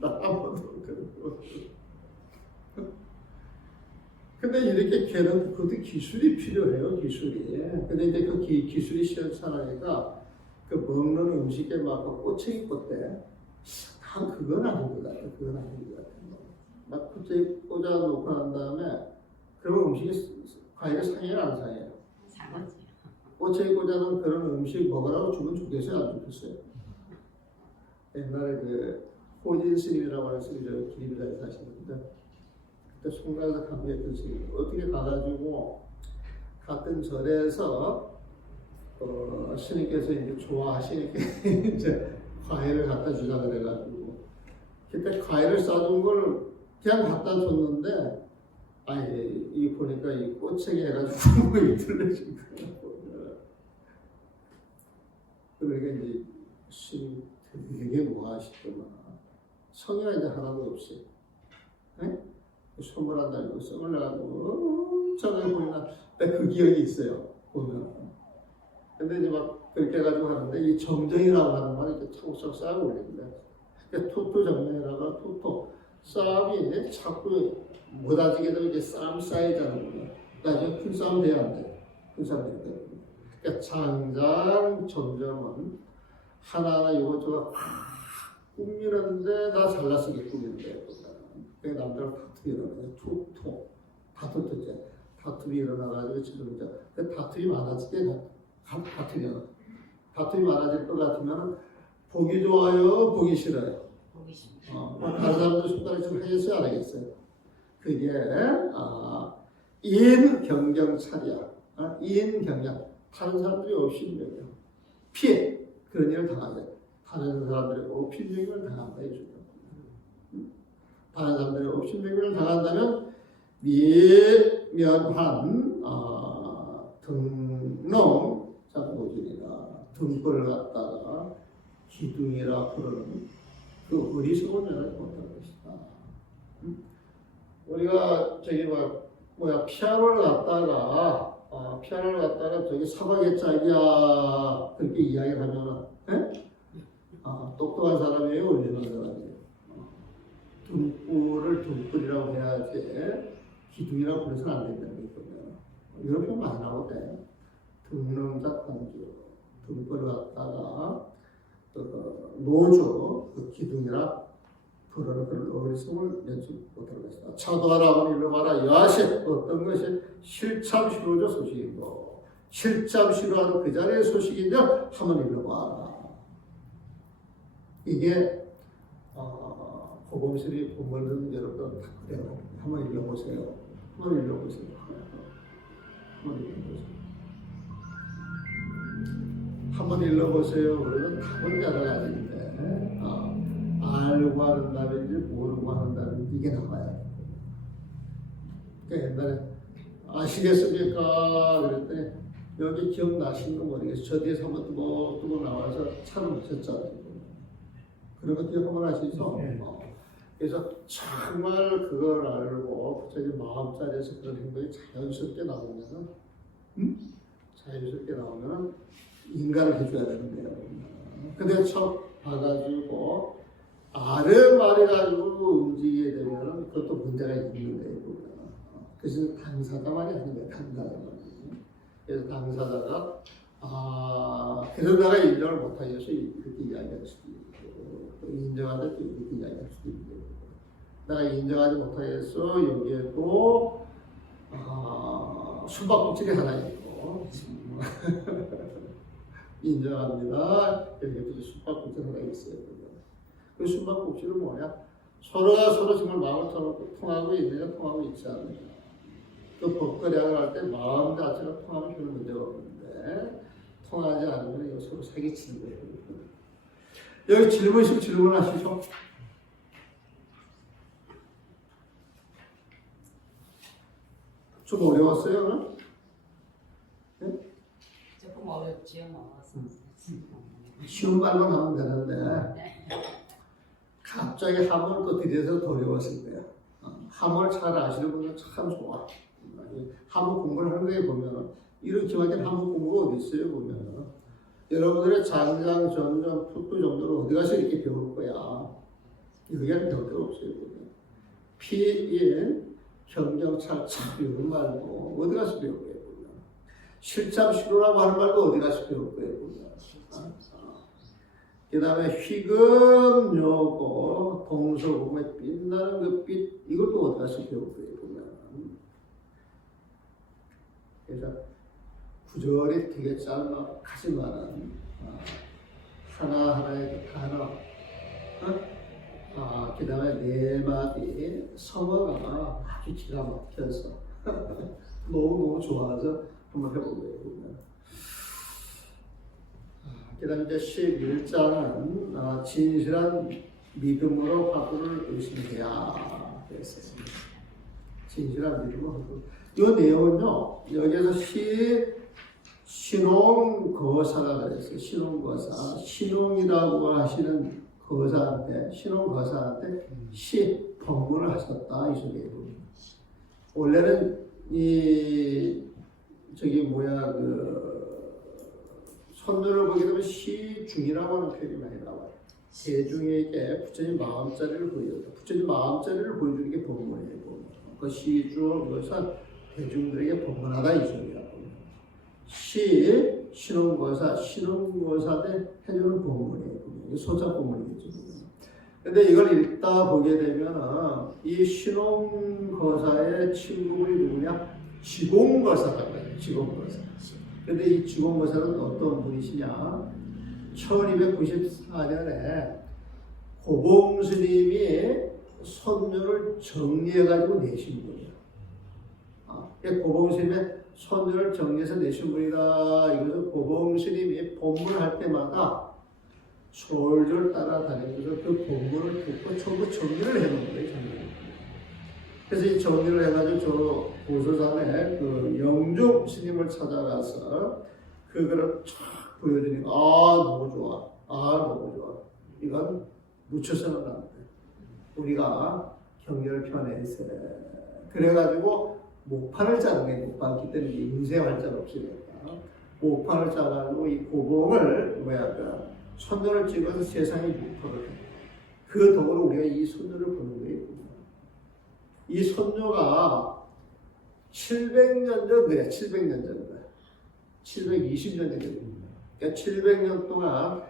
나 한 번도 그러고. 근데 이렇게 걔는 그것도 기술이 필요해요, 기술이. 근데 이제 그 기술이 시원찮으니까 그 먹는 음식에 막 꼬챙이 꽂대. 그건 아닌 것 같아. 그건 아닌 것 같아. 막 그때 꽂아놓고 난 다음에 그러면 음식이 과일이 상해요, 안 상해요? 상하지. 꼬치에 꽂아놓은 그런 음식 먹으라고 주면 좋겠어요, 안 좋겠어요? 옛날에 그 호진 스님이라고 하는 스님이 저 기리부자에 사시는데 그때 송가에서 강의했던 스님 어떻게 가가지고 같은 절에서 스님께서 이제 좋아하시니까 이제 과일을 갖다 주자 그래가지고 그때 과일을 싸준 걸 그냥 갖다 줬는데 아니 이 보니까 이 꼬챙이 해가지고 구멍이 뚫려진 거예요. 그러니까 이제 스님 되게 뭐하시구나. 성의가 이제 하나도 없이 선물한다고 썸을 내가지고 엄청나게 보이나 그 기억이 있어요. 보면. 근데 이제 막 그렇게 해가지고 하는데 이 정정이라고 하는 말이 이렇게 차곡차곡 쌓고 올리는데 토토 정정이라고 토토 싸움이 자꾸 못아지게 되면 이제 싸움 쌓이자는 거예요. 나중에 큰 싸움 돼야 안 돼. 큰 싸움 돼야 돼. 그러니까 장장 정정은 하나하나 이것저것 꾸미는데 나 잘나쓰게 꾸미는데 그러니까 남들하고 다툼이 일어나요. 토토 다툼 다툼이 일어나가지고 지금 이제 그 다툼이 많아지게 다툼이 많아질 것 같으면 보기 좋아요, 보기 싫어요. 보기 싫어. 다른 사람들 손가락 좀 하겠어요, 안 하겠어요? 그게 이인 경경 차리야. 이인 경영. 다른 사람들이 없이 경영. 피해 그런 일을 당하게. 다른 사람들이 업신명을 당한다 해주죠. 다른 사람들이 업신명을 당한다면 미면한 등농 장보진이나 등불을 갖다가 기둥이라 부르는 그 어리석은 연을 못할 것이다. 우리가 저기 피아노를 갖다가 저기 사박의 짝이야 그렇게 이야기를 하면은 똑똑한 사람이에요, 올리는 사람이에요. 등불이라고 해야지 기둥이라고 부르서는 안 된다는 거거든요. 이런 표현 많이 나오대. 등릉자 공주 등불을 갖다가 노조 그 기둥이라 부르는 그런 어리석음을 면치 못할 것이다. 차도하라 일러 봐라 야시 어떤 것이 실참시로죠 소식이고 실참시로하는 그 자리의 소식인데 한번 일러봐라. 이게 고범실이 본문을 듣는 여러분 다 그래요. 한번 읽어보세요. 한번 읽어보세요. 한번 읽어보세요. 그러면 답은 여러 가지인데 알고 하는 답인지 모르고 하는 답인지 이게 나와야 돼요. 그러니까 옛날에 아시겠습니까? 그랬더니 여기 기억나시는 거 모르겠어요. 저 뒤에서 한번 뜨고 나와서 차를 쳤잖아요. 그런 거 기억 한번 하시죠? 그래서 정말 그걸 알고 자기 마음자리에서 그런 행동이 자연스럽게 나오면은 인간을 해줘야 되는데요. 근데 처음 봐가지고 알을 말해가지고 움직이게 되면은 그것도 문제가 있는 거예요. 그래서 당사자만이 하는 거예요. 당사자만. 그래서 당사자가 그러다가 인정을 못하겠어 이렇게 이야기할 수도 있고 인정하다 또 이렇게 이야기할 수도 있고 내가 인정하지 못하겠어 여기에도 숨바꼭질이 하나 있고 인정합니다 여기에도 숨바꼭질 하나 있어요. 그 숨바꼭질은 뭐냐 서로가 서로 정말 마음을 터놓고 통하고 있느냐 통하고 있지 않느냐 그 법거래를 할 때 마음 자체가 통하면 별 문제가 없는데 통하지 않으면 이거 서로 사기치는 거예요. 여기 질문 있으면 질문하시죠. 좀 어려웠어요? 네? 조금 어렵지요, 쉬운 말만 하면 되는데 갑자기 함을 또 들여서 더 어려웠을 거예요. 함을 잘 아시는 분은 참 좋아. 함을 공부를 하는 거에 보면 이런 기막힌 함을 공부가 어디 있어요 보면 여러분들의 장장, 전장, 풋도 정도로 어디 가서 이렇게 배울 거야. 여기는 배울 데가 없어요 보면 피인 경경찰 참 이런 말도 어디 가서 배울 거예요 보면 실참시로라고 하는 말도 어디 가서 배울 거예요 보면 그 다음에 휘금요고 동서고금의 빛나는 그 빛, 이것도 어디 가서 배울 거예요, 보면. 그래서 구절이 되게 짧지만은 하나하나의 그 단어, 그 다음에 네 마디 성어가 아주 기가 막혀서 너무너무 좋아서 한번 해보고요, 보면. 그 다음에 이제 11장은 진실한 믿음으로 화두를 의심해야 되었습니다. 진실한 믿음으로 화두. 이 내용은요, 여기서 신홍거사가 그랬어요. 신홍거사. 신홍이라고 하시는 거사한테, 신홍거사한테 법문을 하셨다. 이 소리예요. 원래는 선녀를 보게 되면 시중이라고 하는 표현이 많이 나와요. 대중에게 부처님 마음자리를 보여준다. 부처님 마음자리를 보여주는 게 법문이에요. 그 시중, 그것은 대중들에게 법문하다 이 소리라고. 신홍거사한테 해주는 법문이에요. 소자 법문이겠죠. 근데 이걸 읽다 보게 되면 이 신홍거사의 친구분이 누구냐? 지공거사라고 해요. 지공거사. 근데 이 지공거사는 어떤 분이시냐? 1294년에 고봉스님이 선녀를 정리해가지고 내신 분이야. 고봉스님의 선녀를 정리해서 내신 분이다. 이것은 고봉스님이 법문할 때마다 졸졸 따라다니면서 그 본문을 듣고 전부 정리를 해놓은 거예요. 그래서 이 정리를 해가지고 저 보소산에 그 영종 스님을 찾아가서 그거를 쫙 보여주니까 너무 좋아. 너무 좋아. 이건 묻혀서는 안 돼. 우리가 경계를 펴내서 그래가지고 목판을 짜는 게 목판. 그때는 임세 활자가 없으니까 목판을 짜가지고 이 고봉을 선녀를 찍어서 세상에 유포를 해. 그 덕으로 우리가 이 선녀를 보는 거예요. 이 선녀가 700년 전 그래. 700년 전 거야. 720년 전 거야. 그러니까 700년 동안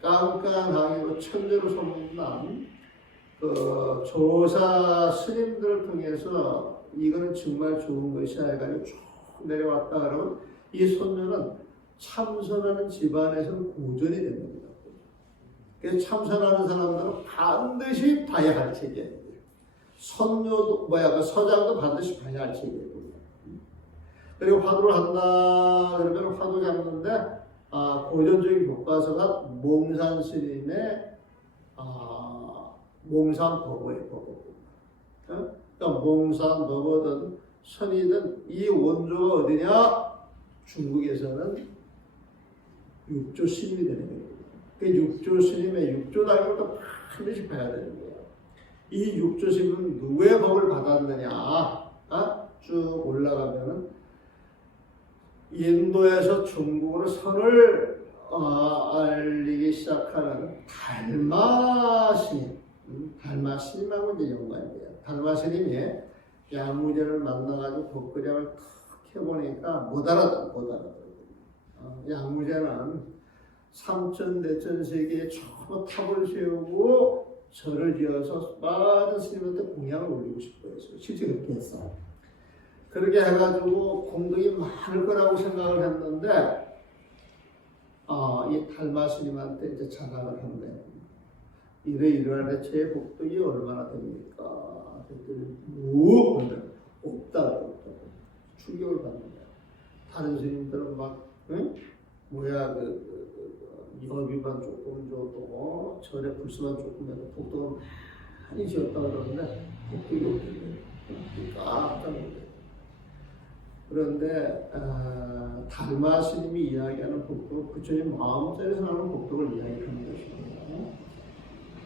깐깐하게 천재로 소문난 그 조사 스님들을 통해서 이거는 정말 좋은 것이야 해가지고 쭉 내려왔다 그러면 이 선녀는 참선하는 집안에서는 고전이 되는 겁니다. 그래서 참선하는 사람들은 반드시 봐야 할 책이에요. 선녀도 서장도 반드시 봐야 할 책이에요. 그리고 화두를 한다 그러면 화두 잡는데 고전적인 교과서가 몽산 스님의 몽산법어예요. 그러니까 몽산법어든 선이든 이 원조가 어디냐? 중국에서는 육조 스님이 되는 거예요. 그 육조 스님의 육조다는 것도 반드시 봐야 되는 거예요. 이 육조 스님은 누구의 법을 받았느냐? 쭉 올라가면은 인도에서 중국으로 선을 알리기 시작하는 달마 스님. 달마 스님하고 이제 연관이 돼요. 달마 스님이 양무제를 만나가지고 법그량을 탁 해보니까 못 알아들어요. 양무제는 삼천대천 세계에 처음 탑을 세우고 절을 지어서 많은 스님한테 공양을 올리고 싶어 했어요. 실제 그렇게 했어. 그렇게 해가지고 공덕이 많을 거라고 생각을 했는데 이 달마 스님한테 이제 자랑을 한 거예요. 이러이러한 제 복덕이 얼마나 됩니까? 그랬더니 없다고 충격을 받는 거야. 다른 스님들은 막 여비만 조금 줘도 절에 불수만 조금 해도 복덕은 많이 지었다 그러는데 복덕이 없대요. 깜짝 놀래요. 그런데 달마 스님이 이야기하는 복덕은 부처님 마음자리에서 나오는 복덕을 이야기하는 것입니다.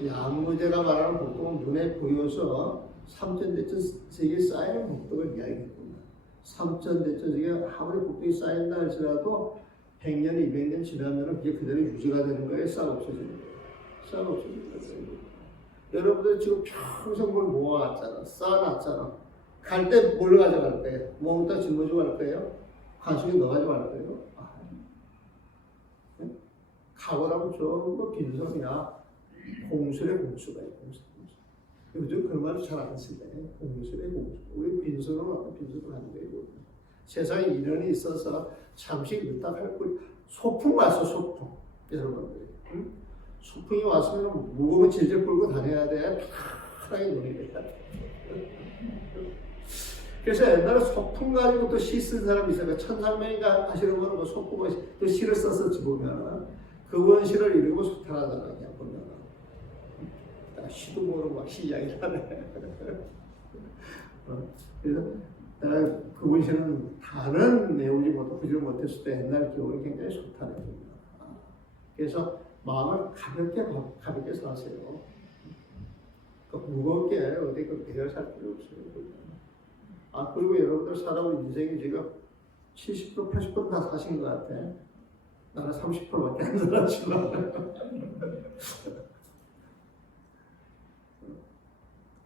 양무제가 말하는 복덕은 눈에 보여서 삼천대천 세계에 쌓이는 복덕을 이야기했구나. 삼천대천 세계에 아무리 복덕이 쌓인다 할지라도 100년, 200년 지나면 그게 그대로 유지가 되는 거예요? 싹 없어지는 거예요? 싹 없어지는 거예요. 여러분들 지금 평생 뭘 모아놨잖아. 쌓아놨잖아. 갈 때 뭘 가져갈 거예요? 몽땅 짊어지고 갈 거예요? 관심이 너 가지고 갈 거예요? 가고 나면 전부 빈손이야. 공술에 공수가 있고, 요즘 그런 말을 잘 안 쓰네. 공술에 공수. 우리 빈손으로 하면 빈손으로 하는 거예요. 세상에 인연이 있어서 잠시 늦다 할 뿐. 소풍 왔어, 소풍. 여러분들이. 응? 소풍이 왔으면 무거운 질질 끌고 다녀야 돼. 편하게 놀이겠다. 그래서 옛날에 소풍 가지고 또 시 쓴 사람이 있어요. 천상명인가 하시는 분은 뭐 소풍을 또 시를 썼었지 보면은 그 원시를 읽으면 소탈하잖아요. 그냥 보면은 시도 모르고 막 시 이야기를 하네. 그래서 내가 그 원시는 다른 내용이 보지를 못했을 때 옛날 기억이 굉장히 소탈해. 그래서 마음을 가볍게 사세요. 무겁게 어디 그 배열 살 필요 없어요. 그리고 여러분들 살아온 인생이 지금 70% 80%다 사신 것 같아. 나는 30%밖에 안 살았지만.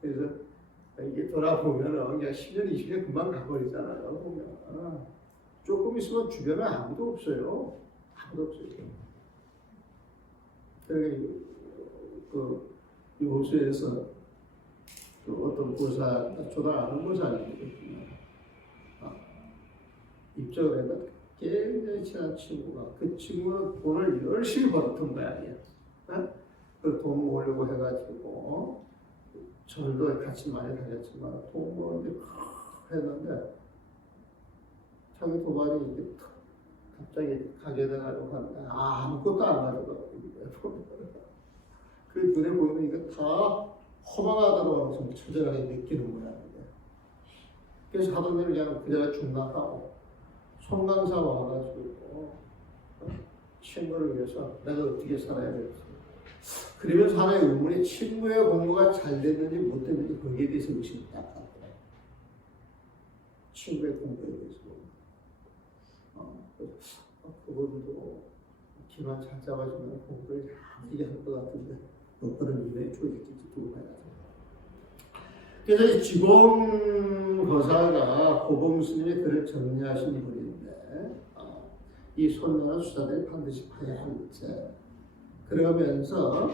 그래서 이게 돌아보면 그냥 10년, 20년 금방 가버리잖아요. 보면 조금 있으면 주변에 아무도 없어요. 아무도 없어요. 그러니까 그 요수에서 그 어떤 고사, 저도 아는 고사님이거든요. 입적을 해서 굉장히 친한 친구가 그 친구는 돈을 열심히 벌었던 모양이야. 그 돈 모으려고 해가지고 절도 같이 많이 다녔지만 돈 모으는데 했는데 자기 도발이 이제 갑자기 가게 돼가지고 하는데 아무것도 안 가져가고 그 눈에 보이는 이거 다 허망하다고 좀 처절하게 느끼는 모양이에요. 그래서 하던 일을 그냥 그자가 중단하고 송강사 와가지고 친구를 위해서 내가 어떻게 살아야 될지. 그러면서 하나의 의문이 친구의 공부가 잘 됐는지 못 됐는지 거기에 대해서 의심이 딱 하더라고요. 친구의 공부에 대해서. 그분도 기만 잘 잡아주면 공부를 잘 얘기할 것 같은데 어떤 일에 조직일지 두고 봐야죠. 그래서 이 지공거사가 고봉스님이 글을 정리하신 분인데 이 손녀는 수사들이 반드시 봐야 할 문제. 그러면서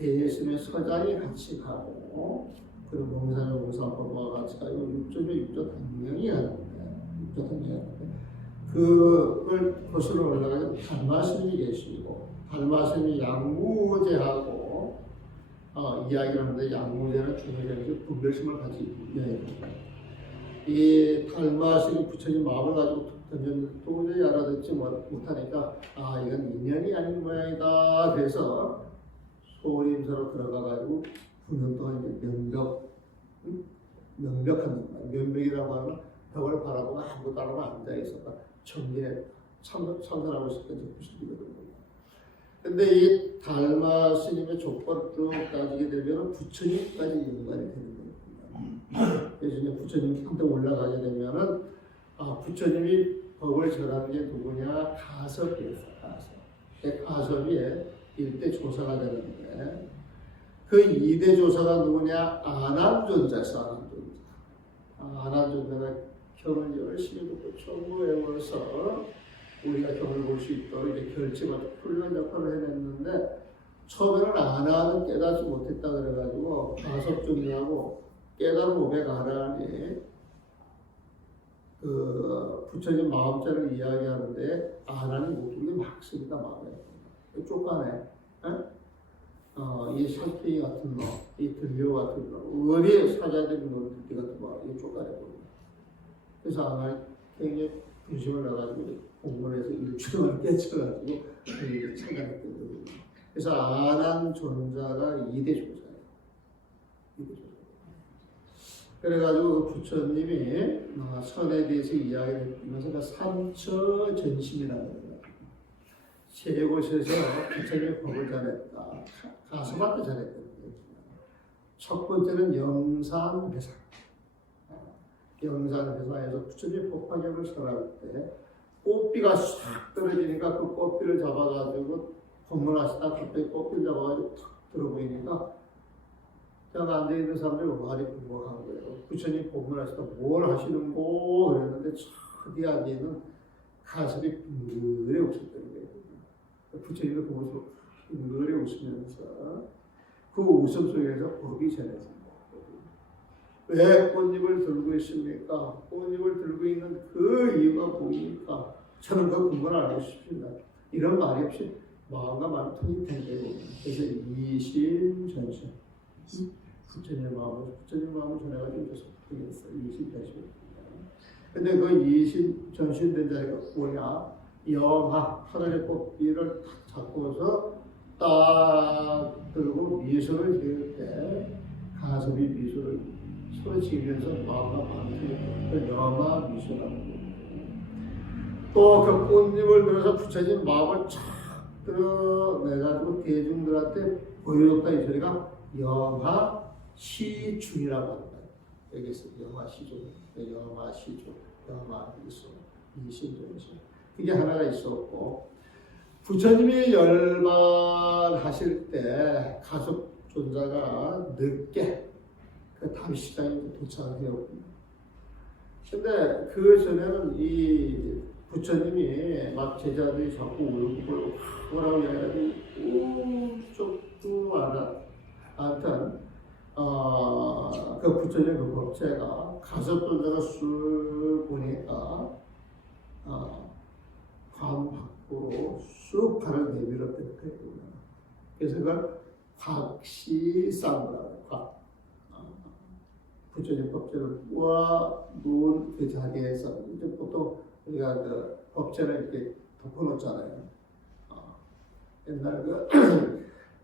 예수님의 서장이 같이 가고 그리고 몽산의 몽산법과 같이 가고 육조 단명이 하는데 그걸 거슬러 올라가서 달마스님이 계시고 달마스님이 양무제하고 이야기를 하는데 양무제는 중요한 분별심을 가지고 이야기합니다. 이 달마스님이 부처님 마음을 가지고 던졌는데 도저히 알아듣지 못하니까 이건 인연이 아닌 모양이다. 그래서 소림사로 들어가가지고 9년 동안 이제 명벽하는 거야. 명벽이라고 하면 벽을 바라보고 아무것도 안 하고 앉아있었다. 정리에 참선하고 있었던 부처님이거든요. 근데 이 달마 스님의 조건을 쭉 따지게 되면 부처님까지 연관이 되는 거예요. 그래서 이제 부처님한테 올라가게 되면은 부처님이 법을 전하는 게 누구냐? 가섭이었어. 가섭이 1대 조사가 되는데 그 2대 조사가 누구냐? 아난존자였어. 아난존자가 경을 열심히 듣고 전부 외워서 우리가 경을 볼 수 있도록 이렇게 결집하고 훌륭한 역할을 해냈는데 처음에는 아나는 깨닫지 못했다 그래가지고 가섭존자하고 깨달음 500아라니 그 부처님 마음자를 이야기하는데 아나는 모든 게 막습니다. 마음에 쫓아내. 이 살쾡이 같은 놈, 이 들려 같은 놈, 의리 사자적인 놈들 같은 거 이 쫓아내고. 그래서 아나 굉장히 분심을 나가지고 공부해서 일주일을 깨쳐가지고 찾아냈던 거예요. 그래서 아난 존자가 2대 조사예요. 2대 조사. 그래가지고 부처님이 선에 대해서 이야기를 하면서 삼처 전심이라는 거예요. 세 곳에서 부처님의 법을 전했다. 가슴한테 전했던 거예요. 첫 번째는 영산회사. 영산회사에서 부처님의 법화경을 설할 때 꽃비가 싹 떨어지니까 그 꽃비를 잡아가지고 법문하시다 갑자기 꽃비를 잡아가지고 탁 들어보이니까 그냥 앉아있는 사람들이 말이 궁금한 거예요. 부처님 법문하시다 뭘 하시는고 그랬는데 저 뒤에 앉아있는 가슴이 빙그레 웃었다는 거예요. 부처님이 보면서 은근히 웃으면서 그 웃음 속에서 법이 전해집니다. 왜 꽃잎을 들고 있습니까? 꽃잎을 들고 있는 그 이유가 뭡니까? 저는 그 근거를 알고 싶습니다. 이런 말이 없이 마음과 마음 통일되고 그래서 이심전심 부처님의 마음을 전해가지고 계속 이심전심입니다. 근데 그 이심전심된 자리가 뭐냐? 영하 하늘의 꽃비를 탁 잡고서 딱 들고 미소를 지을 때 가섭이 미소를 서로 지으면서 마음과 마음이 그 영화 미소라고 또 그 꽃잎을 들어서 부처님 마음을 쫙 드러내가지고 대중들한테 보여줬다 이 소리가 영하 시중이라고 합니다. 여기서 영하 시중, 영하 시중, 영하 미소, 이심전심 이게 하나가 있었고 부처님이 열반하실 때 가섭존자가 늦게 그 다윗시장에 도착을 해요. 근데 그 전에는 이 부처님이 막 제자들이 자꾸 울고 뭐라고 해가지고 쭉쭉 아무튼 그 부처님 그 법제가 가섭존자가 쑥 보니까 관 밖으로 쑥 발을 내밀었대요. 그래서 그걸 곽시상이라고 곽. 부처님 법제를 모아 놓은 그 자리에서 이제 보통 우리가 그 법제를 이렇게 덮어놓잖아요. 옛날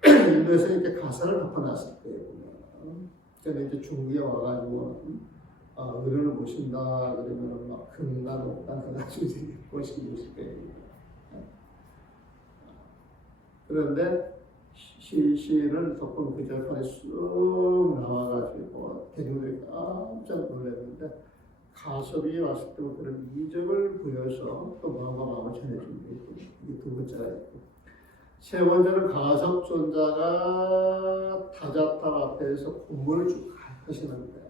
그 인도에서 이렇게 가사를 덮어놨을 때에 보면, 그래서 이제 중국에 와가지고 의료를 모신다 그러면 막 금단 옥단 해가지고 이제 모시고 있을 거예요. 그런데 시를 덮은 그 절판에 쑥 나와가지고 대중들이 깜짝 놀랐는데 가섭이 왔을 때부터 그런 이적을 보여서 또 마음과 마음을 전해주는 게 있고 이게 두 번째가 있고 세 번째는 가섭존자가 타자탑 앞에서 공부를 쭉 하시는데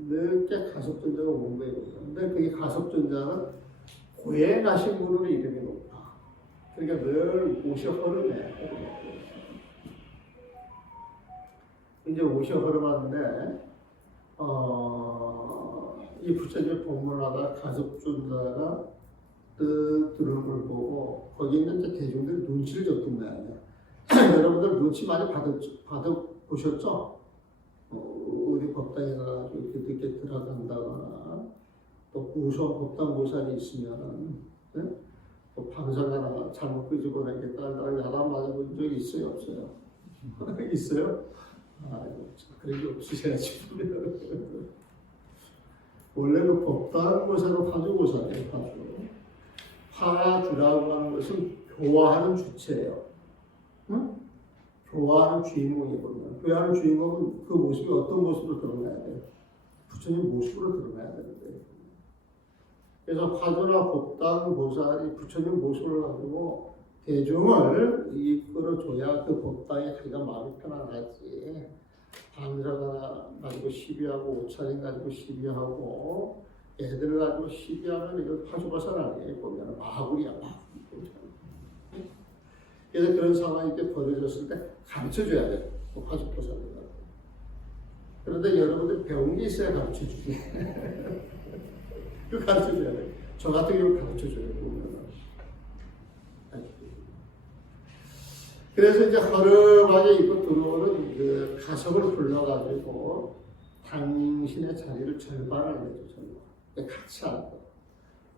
늦게 가섭존자가 온 거예요. 근데 그게 가섭존자는 고에 가신 분으로 이름이 높아. 그러니까 늘 옷이 허름해. 이제 옷이 허름한데 이 부처님 법문하다 가섭존자가 뜨 들어오는 걸 보고 거기 있는 이제 대중들이 눈치를 줬던 모양이야. 여러분들 눈치 많이 받아보셨죠? 우리 법당이나 이렇게 늦게 들어간다거나 또 무서운 법당 보살이 있으면 네? 또 방사가나 잘못 끄집어내 이렇게 딸다가 야단 맞아본 적이 있어요? 없어요? 있어요? 그런 게 없으셔야지. 원래 그 법당 보살은 화주보살이에요. 화주라고 하는 것은 교화하는 주체예요. 응? 교화하는 주인공이거든요. 교화하는 주인공은 그 모습이 어떤 모습으로 드러나야 돼요? 부처님 모습으로 드러나야 되는데. 그래서 화주나 법당 보살이 부처님 모습을 가지고 대중을 이끌어줘야 그 법당에 자기가 마음이 편안하지. 방사가 가지고 시비하고 옷차림 가지고 시비하고 애들 가지고 시비하면 이거 화주보살 아니에요. 보면 마구리야 마구리. 그래서 그런 상황이 이렇게 벌어졌을 때 가르쳐줘야 돼요. 화주보살을. 그런데 여러분들 배운 게 있어야 가르쳐주지. 그 가르쳐줘야 돼. 저 같은 경우 가르쳐줘야 돼. 그래서 이제 허름하게 입고 들어오는 그 가섭을 불러가지고 당신의 자리를 절반을 내줘. 같이 앉아.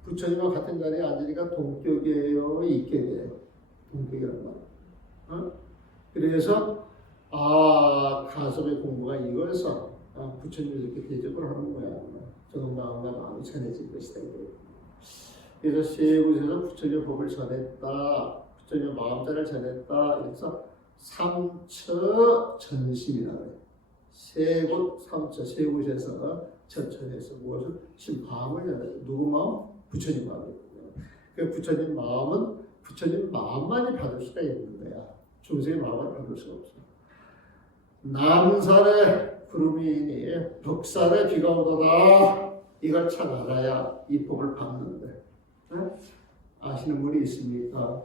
부처님과 같은 자리에 앉으니까 동격이에요, 이격이에요. 동격이란 말. 그래서 가섭의 공부가 이거여서 부처님이 이렇게 대접을 하는 거야. 저는 마음과 마음이 전해질 것이다. 그래서 세 곳에서 부처님 법을 전했다. 부처님 마음자를 전했다. 그래서 삼처 전심이라고 해요. 세 곳, 삼처, 세 곳에서 전처에서 무엇을? 지금 마음을 전해요. 누구 마음? 부처님 마음이거든요. 그 부처님 마음은 부처님 마음만이 받을 수가 있는 거야. 중생의 마음을 받을 수가 없어. 남산에 구름이 이니 덕산에 비가 오더라. 이걸 참 알아야 이 법을 받는데. 네? 아시는 분이 있습니까?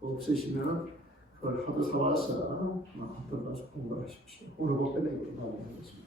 없으시면 그걸 하도 사와서 한번 가서 공부를 하십시오. 오늘 법변에 이걸 나누겠습니다.